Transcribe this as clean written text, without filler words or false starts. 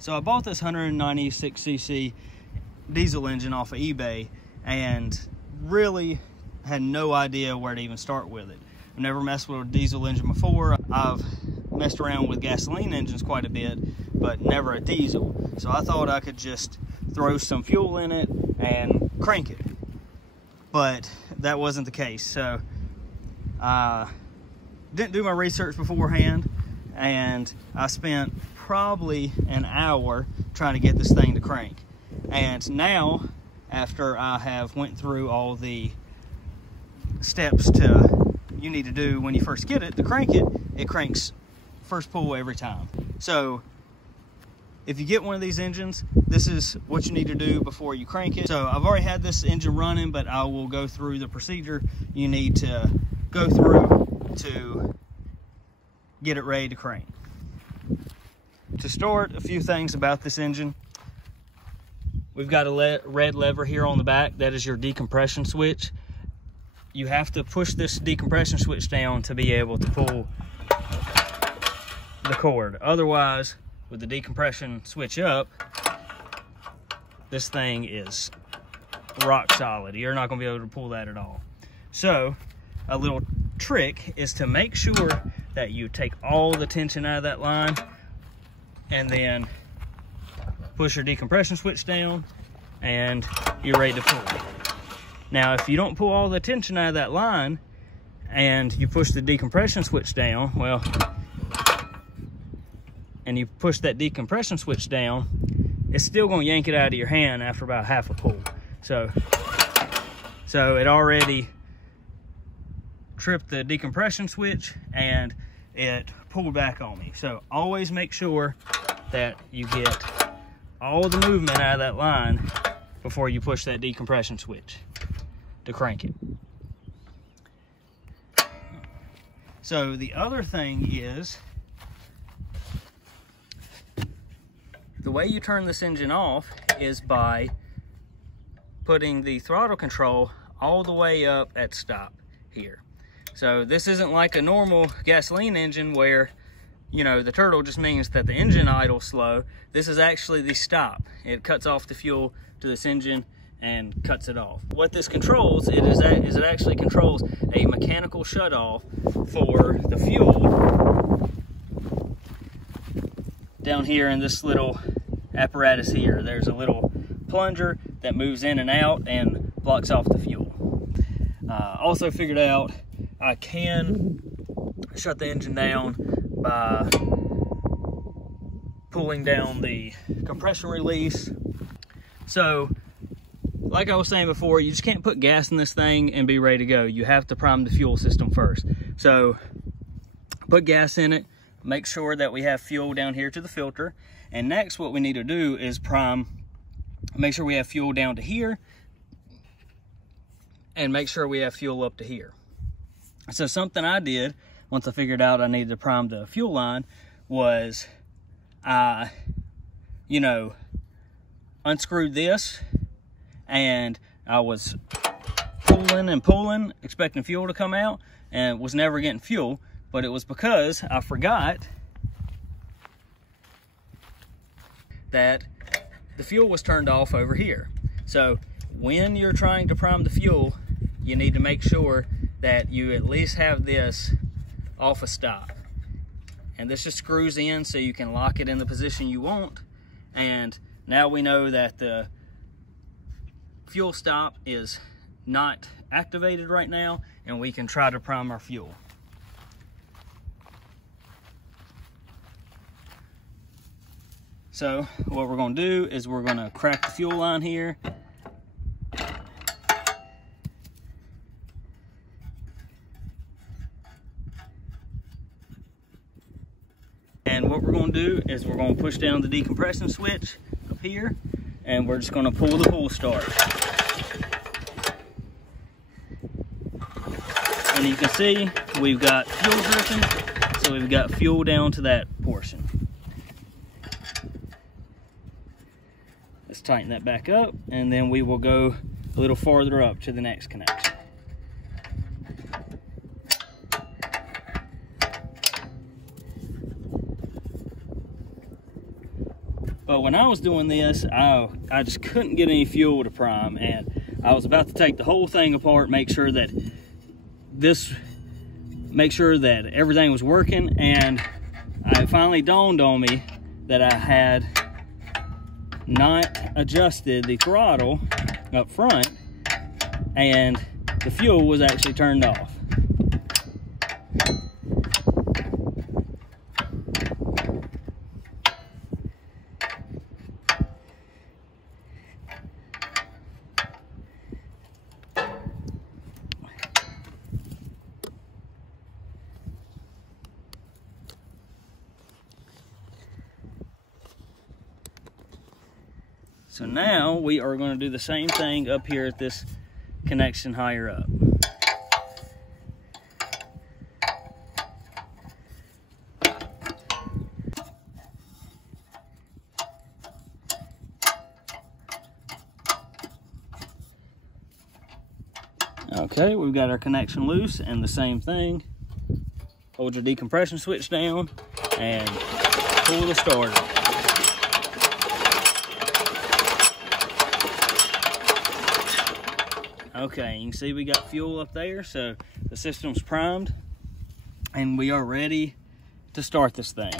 So I bought this 196cc diesel engine off of eBay and really had no idea where to even start with it. I've never messed with a diesel engine before. I've messed around with gasoline engines quite a bit, but never a diesel. So I thought I could just throw some fuel in it and crank it. But that wasn't the case. So didn't do my research beforehand, and I spent probably an hour trying to get this thing to crank. And now, after I have went through all the steps you need to do when you first get it to crank it, it cranks first pull every time. So if you get one of these engines, this is what you need to do before you crank it. So I've already had this engine running, but I will go through the procedure you need to go through to get it ready to crank. To start, a few things about this engine. We've got a red lever here on the back. That is your decompression switch. You have to push this decompression switch down to be able to pull the cord. Otherwise, with the decompression switch up, this thing is rock solid. You're not going to be able to pull that at all. So a little trick is to make sure that you take all the tension out of that line and then push your decompression switch down and you're ready to pull. Now, if you don't pull all the tension out of that line and you push the decompression switch down, well, and you push that decompression switch down, it's still going to yank it out of your hand after about half a pull. So it already tripped the decompression switch and it pulled back on me. So always make sure that you get all the movement out of that line before you push that decompression switch to crank it. So the other thing is, the way you turn this engine off is by putting the throttle control all the way up at stop here. So this isn't like a normal gasoline engine where, you know, the turtle just means that the engine idles slow. This is actually the stop. It cuts off the fuel to this engine and cuts it off. What this controls it actually controls a mechanical shutoff for the fuel down here in this little apparatus here. There's a little plunger that moves in and out and blocks off the fuel. Also figured out I can shut the engine down by pulling down the compression release. So like I was saying before, you just can't put gas in this thing and be ready to go. You have to prime the fuel system first. So put gas in it, make sure that we have fuel down here to the filter. And next what we need to do is make sure we have fuel down to here and make sure we have fuel up to here. So something I did once I figured out I needed to prime the fuel line was I, unscrewed this, and I was pulling and pulling, expecting fuel to come out, and was never getting fuel. But it was because I forgot that the fuel was turned off over here. So when you're trying to prime the fuel, you need to make sure that you at least have this off a stop. And this just screws in so you can lock it in the position you want. And now we know that the fuel stop is not activated right now, and we can try to prime our fuel. So what we're going to do is we're going to crack the fuel line here. And what we're going to do is we're going to push down the decompression switch up here, and we're just going to pull the pull start. And you can see we've got fuel dripping, so we've got fuel down to that portion. Let's tighten that back up, and then we will go a little farther up to the next connection. But when I was doing this, I just couldn't get any fuel to prime, and I was about to take the whole thing apart, make sure that everything was working, and it finally dawned on me that I had not adjusted the throttle up front, and the fuel was actually turned off. So now we are going to do the same thing up here at this connection higher up. Okay, we've got our connection loose, and the same thing. Hold your decompression switch down and pull the starter. Okay, you can see we got fuel up there, so the system's primed, and we are ready to start this thing.